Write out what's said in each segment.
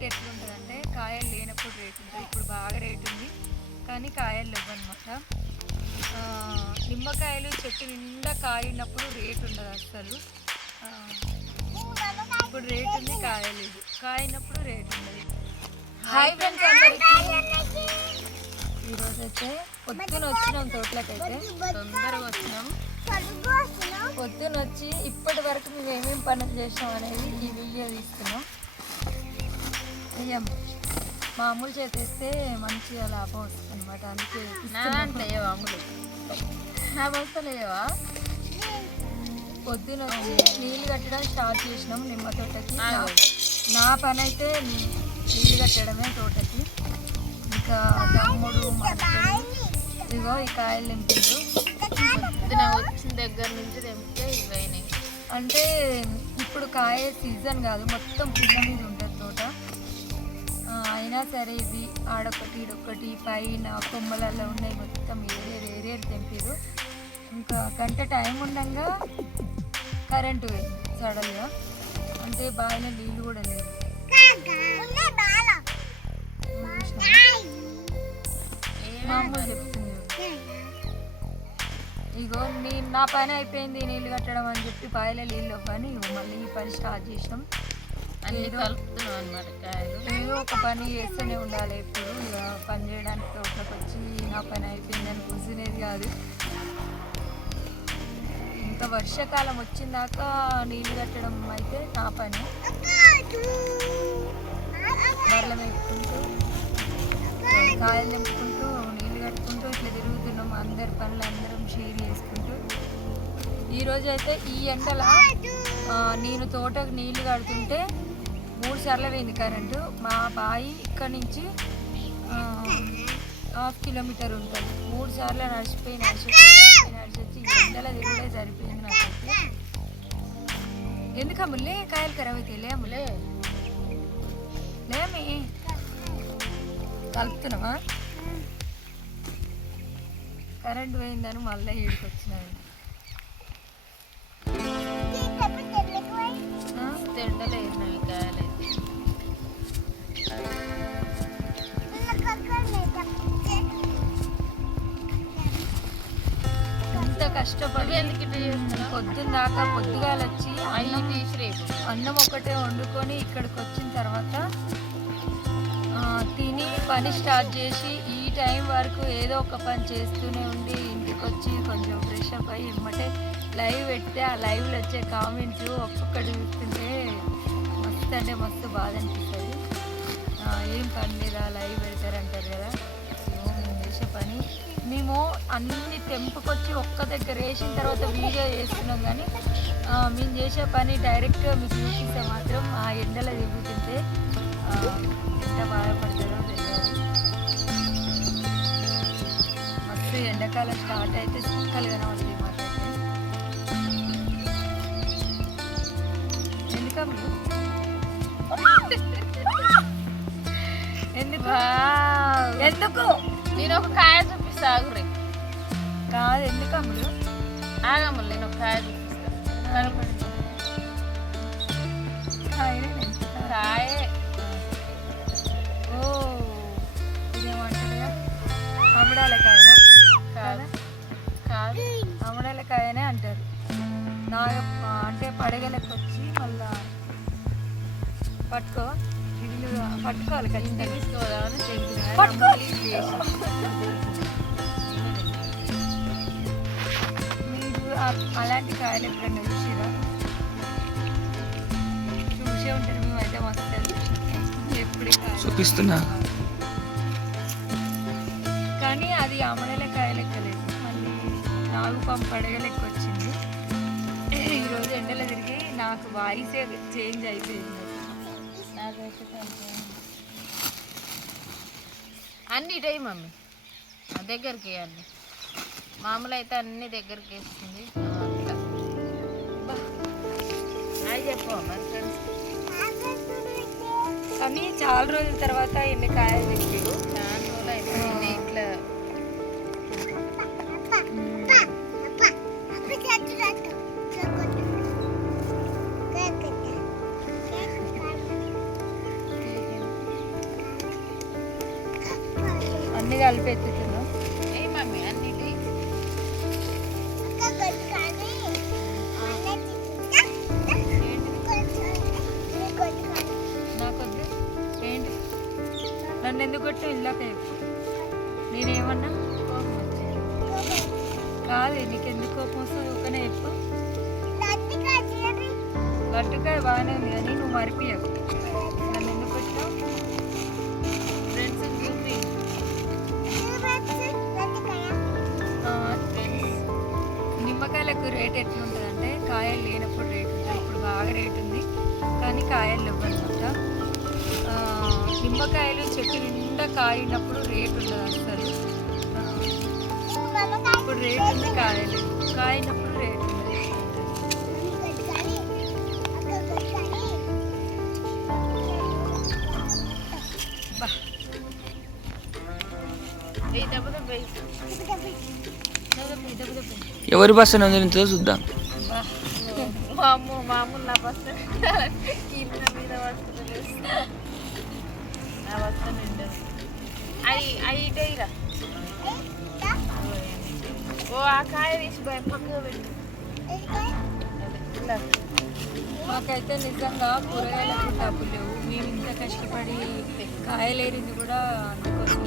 Rate ఎట్లుంటుంది అంటే కాయలు లేనప్పుడు రేట్ ఉంటుంది. ఇప్పుడు బాగా రేట్ ఉంది. కానీ కాయలు లేవు అనమాట నిమ్మకాయలు చెట్టు నిండా కాయ ఉన్నప్పుడు రేట్ ఉండదు అసలు ఇప్పుడు రేట్ ఉంది కాయ లేదు. కాయనప్పుడు రేట్ ఉండదు. హాయ్ ఫ్రెండ్స్ అందరికీ. ఈరోజు అయితే పొద్దున వచ్చినాం తోటలకైతే. తొందరగా వచ్చినాం. పొద్దున వచ్చి ఇప్పటి వరకు మేము ఏమేమి పనులు చేసినాం అనేది ఈ వీడియో తీస్తున్నాం అయ్యాం మామూలు చేసేస్తే మంచిగా లాభం వస్తుంది అనమాట అందుకే నా దాంట్లో ఏవో అమ్ములు. నా బస్తలేవా పొద్దున వచ్చి నీళ్ళు కట్టడం స్టార్ట్ చేసినాం నిమ్మ తోటకి. నా- పని అయితే నీళ్ళు కట్టడమే తోటకి. ఇంకా తమ్ముడు ఇదిగో ఈ కాయలు నింపిండు పొద్దున వచ్చిన దగ్గర నుంచి తెంపితే ఇవైనాయి. అంటే ఇప్పుడు కాయ సీజన్ కాదు మొత్తం కింద మీద ఉంటుంది. అయినా సరే ఇవి ఆడొకటి ఇడొకటి పైన కొమ్మలలో ఉన్నాయి మొత్తం ఏరేరు ఏరేరు తెంపారు ఇంకా గంట టైం ఉండగా కరెంటు పోయింది సడన్గా అంటే బావిలో నీళ్ళు కూడా లేవు. చెప్తుంది. ఇగో నీ నా పని అయిపోయింది నీళ్ళు కట్టడం అని చెప్పి బావిలో నీళ్ళు కానీ మళ్ళీ ఈ పని స్టార్ట్ చేసినాం. అన్ని కలుపుతున్నాం అనమాట కాయలు. ఏదో ఒక పని చేస్తూనే ఉండాలి ఇప్పుడు ఇక పని చేయడానికి తోటలోకి వచ్చి నా పని అయిపోయిందని కూర్చునేది కాదు. ఇంకా వర్షాకాలం వచ్చిందాక నీళ్ళు కట్టడం అయితే నా పని. బర్రెలు మేపుకుంటూ కాయలు నింపుకుంటూ నీళ్ళు కట్టుకుంటూ ఇట్లా తిరుగుతున్నాం. అందరి పనులు అందరం షేర్ చేసుకుంటూ. ఈరోజు అయితే ఈ ఎండల నేను తోటకు నీళ్ళు కడుతుంటే మూడు సార్లు పోయింది కరెంటు మా బాయి ఇక్కడ నుంచి హాఫ్ కిలోమీటర్ ఉంటుంది. మూడు సార్లు నడిచిపోయి నడిచిపోయి నడిచొచ్చి ఎండల తిరుగుడే సరిపోయింది నాకైతే ఎందుకు అమ్ములే? కాయలు ఖరాబ్ అయితే లే అమ్ములే. లేమి కలుపుతున్నావా? కరెంట్ పోయిందని మళ్ళీ ఈడికి వచ్చినాయి ఆ? తెండలు వేసినాయి కాయలు. కష్టపడి పొద్దున్న దాకా పొద్దుగాల వచ్చి అన్నం అన్నం ఒకటే వండుకొని ఇక్కడికి వచ్చిన తర్వాత తిని పని స్టార్ట్ చేసి ఈ టైం వరకు ఏదో ఒక పని చేస్తూనే ఉండి ఇంటికి వచ్చి కొంచెం ఫ్రెష్ అప్ అయ్యి ఇమ్మటే లైవ్ పెడితే ఆ లైవ్లో వచ్చే కామెంట్స్ ఒక్కొక్కటి చూస్తుంటే మస్తు అంటే మస్తు బాధ అనిపిస్తుంది. ఏం పని లేదా? లైవ్ పెడతారంటారు కదా. ఏమో మేము చేసే పని. మేము అన్ని తెంపుకొచ్చి ఒక్క దగ్గర వేసిన తర్వాత వీడియో చేస్తున్నాం కానీ మేము చేసే పని డైరెక్ట్గా మీకు చూపిస్తే మాత్రం ఆ ఎండలో తిరుగుతుంటే ఎంత బాధపడతారో తెలియదు. మస్తు ఎండాకాలం స్టార్ట్ అయితే చుక్కలు కనబడుతుంది మాట్లాడితే ఎందుకమ్మ ఎందుకు ఎందుకు? నేను ఒక కాయ ఆగురే కాదు ఎందుకు అమ్ములు? ఆగమ్మ నేను ఒక కాయ చూపిస్తా కనపడి కాయనే తెంచుతా. కాయ. ఓ అమ్మడాల కాయనా కాదు. కాదు. అమ్మడాల కాయనే అంటారు. నాగ అంటే పడగలకు వచ్చి మళ్ళా పట్టుకో పట్టుకోవాలి ఖచ్చితంగా. తీసుకోదామని తెంపిన అలాంటి కాయలు ఎప్పుడైనా చూసిరా? చూసే ఉంటారు మేమైతే మస్తు ఎప్పుడు చూపిస్తున్నా. కానీ అది అమడల కాయ లెక్కలేదు. మళ్ళీ నాగు పంపు లెక్క వచ్చింది. ఈరోజు ఎండలో తిరిగి నాకు వాయిసే చేంజ్ అయిపోయింది. నాకైతే అన్ని ఇటే మమ్మీ. దగ్గరికి అన్ని. మామూలు అయితే అన్ని దగ్గరికి వేస్తుంది. హాయ్ చెప్పు మన ఫ్రెండ్స్ కానీ చాలా రోజుల తర్వాత ఎన్ని కాయలు తెచ్చారు? దాని రోజులు అయిపోయింది ఇట్లా అన్ని కలిపి ఎత్తుతుంది నేనేమన్నా కాదు నీకెందుకు కోపం వస్తుంది? ఊకనే చెప్పు. బాగానే ఉంది కానీ నువ్వు మరిపియకు. నన్ను ఎందుకు కొట్టావు? ఫ్రెండ్స్ చూపి నిమ్మకాయలకు రేట్ ఎట్లుంటుందంటే కాయలు లేనప్పుడు రేట్ ఉంటుంది ఇప్పుడు బాగా రేట్ ఉంది. కానీ కాయలు ఇవ్వనమాట నిమ్మకాయలు చెట్టు నిండా కాయినప్పుడు రేట్ ఉండదు అసలు రేట్ ఉంది కాయలు కాయినప్పుడు రేట్. ఎవరి బస్సు నింతుందో చూద్దాం. మామూలు నా బస్సు కింద మీద వస్తుంది నా బస్సు అవి ఇటేరా ఓ ఆ కాయ తీసి భయం పక్కకు పెట్టు మాకైతే నిజంగా కూరగాయలకు డబ్బులు లేవు. మేము ఇంత కష్టపడి కాయలేరింది కూడా అందుకోసం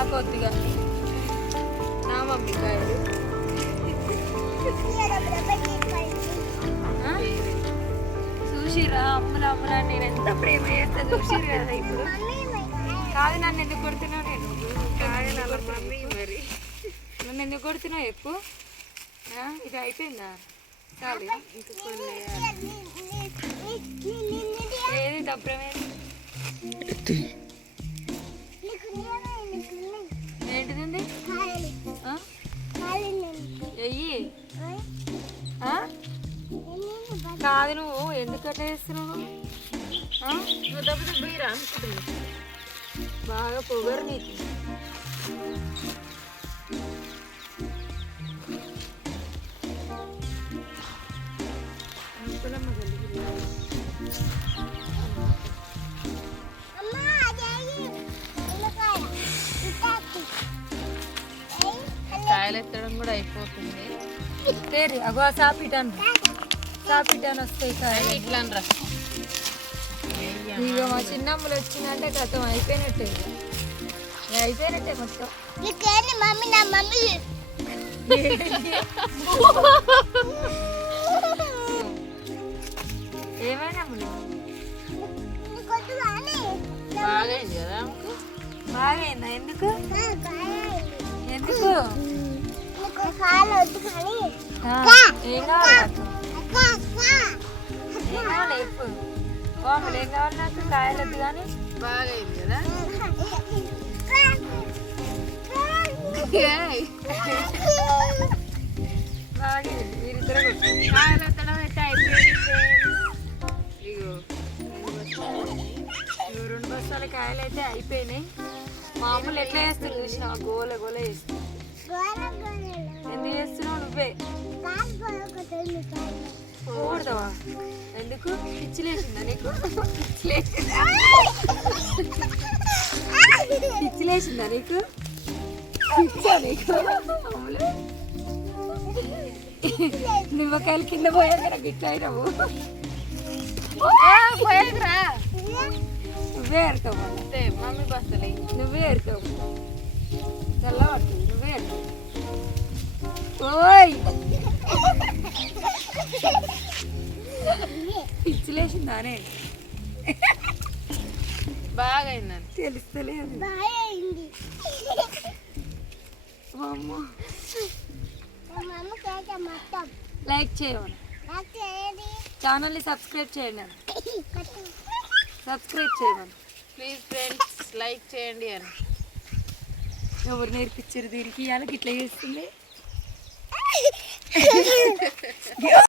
నాకు కానీ నా మమ్మీ కాయలు? చూసిరా అమ్మల అమ్మల నేను ఎంత ప్రేమ చేస్తా చూసిరు కదా ఇప్పుడు. కాదు నన్ను ఎందుకు కొడుతున్నావు నేను? మరి. నన్ను ఎందుకు కొడుతున్నావు చెప్పు. ఇది అయిపోయిందా? చాలు ఇంకా. కొన్ని ఏది దబ్బరమేది ఏంటిది ఆ? ఎయ్యి? కాదు నువ్వు ఎందుకు అట్లా చేస్తున్నావు? నువ్వు దెబ్బ దెబ్బ వేయరా అనుకుంటున్నా. బాగా పొగరు నీకు. అనుకూలమ్మ కలిగి కాయలు ఎత్తడం కూడా అయిపోతుంది. తేరి అగో ఆ సాపిటాను. సాపిటాను వస్తాయి కాయలు. ఇట్లా అనరా ఇక మా చిన్నమ్మలు వచ్చిందంటే గతం అయిపోయినట్టే. అయిపోయినట్టే మొత్తం. మమ్మీ నా మమ్మీ? ఏమైనా కదా? బాగైందా? ఎందుకు? ఎందుకు? ఏం కావాలి ఏం కావాలి ఏం కావాలి నాకు కాయలొద్దు కానీ బాగా అయింది కదా బాగా మీరిద్దరు కాయలు ఎత్తడం అయితే అయిపోయింది ఇగో రెండు బస్తాల కాయలు అయితే అయిపోయినాయి మామూలు ఎట్లా చేస్తారు చూసిన గోల గోల చేస్తాను ఎందుకు చేస్తున్నావు నువ్వే? ఎందుకు? పిచ్చి లేచిందా నీకు? నీకు? పిచ్చా నీకు? నిమ్మకాయలు కింద పోయాక నాకు ఇట్లా అయినావు. పోయాకరా నువ్వే మళ్ళీ అంతే మమ్మీ బస్తలే నువ్వే ఏరుతావు. తెల్లబడుతుంది నువ్వే ఓయ్! లేచిందానే బాగా అయిందని తెలుస్తలేదు లైక్ ఏది ఛానల్ని సబ్స్క్రైబ్ చేయండి సబ్స్క్రైబ్ చేయమని. ప్లీజ్ ఫ్రెండ్స్ లైక్ చేయండి అని. ఎవరు నేర్పించారు దీనికి? ఇవాళ ఇట్లా చేస్తుంది.